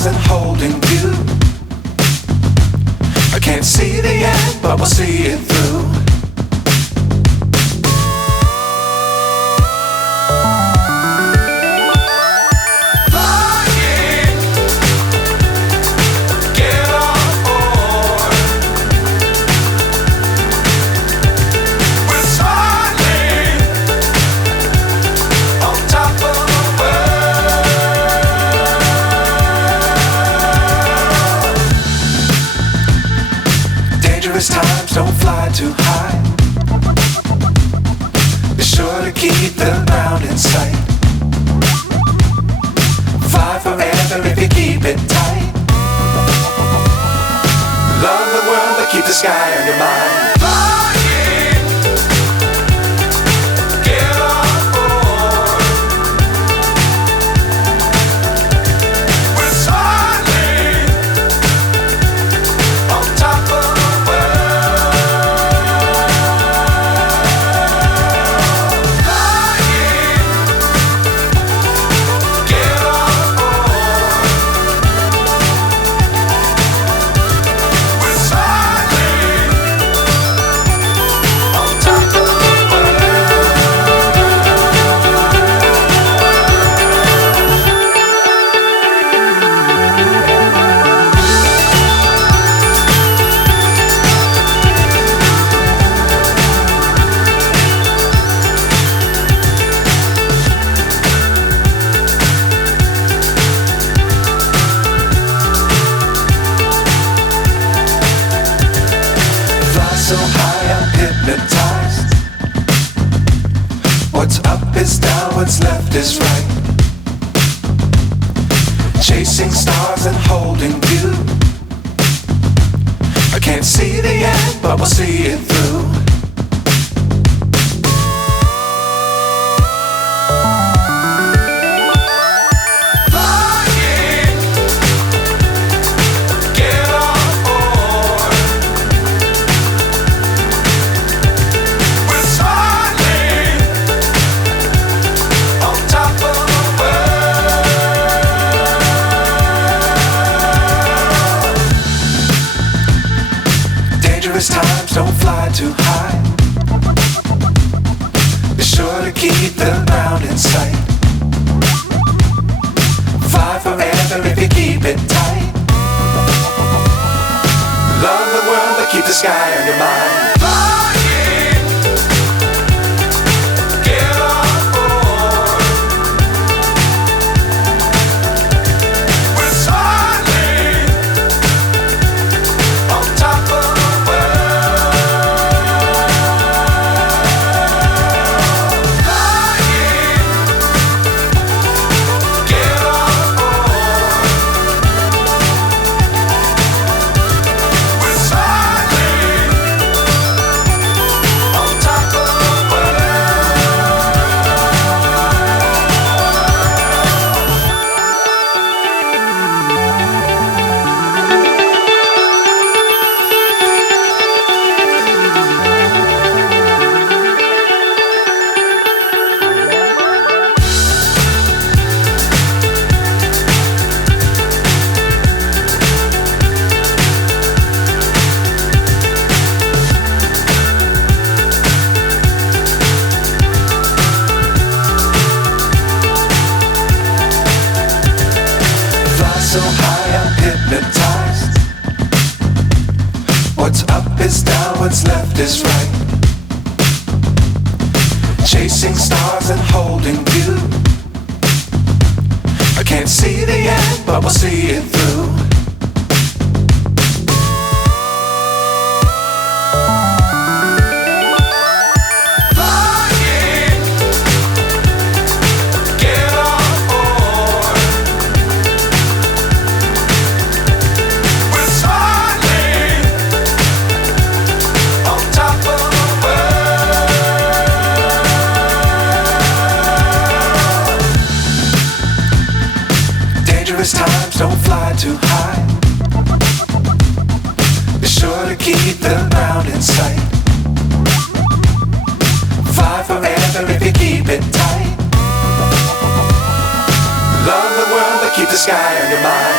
stars and holding you. I can't see the end, but we'll see it through. Times don't fly too high. Be sure to keep the ground in sight. Fly forever if you keep it tight. Love the world but keep the sky on your mind. So high I'm hypnotized. What's up is down, what's left is right. Chasing stars and holding you. I can't see the end, but we'll see it through. Times don't fly too high. Be sure to keep the ground in sight. Fly forever if you keep it tight. Love the world but keep the sky on your mind. So high I'm hypnotized. What's up is down, what's left is right. Chasing stars and holding you. I can't see the end, but we'll see it through. Times don't fly too high. Be sure to keep the ground in sight. Fly forever if you keep it tight. Love the world but keep the sky on your mind.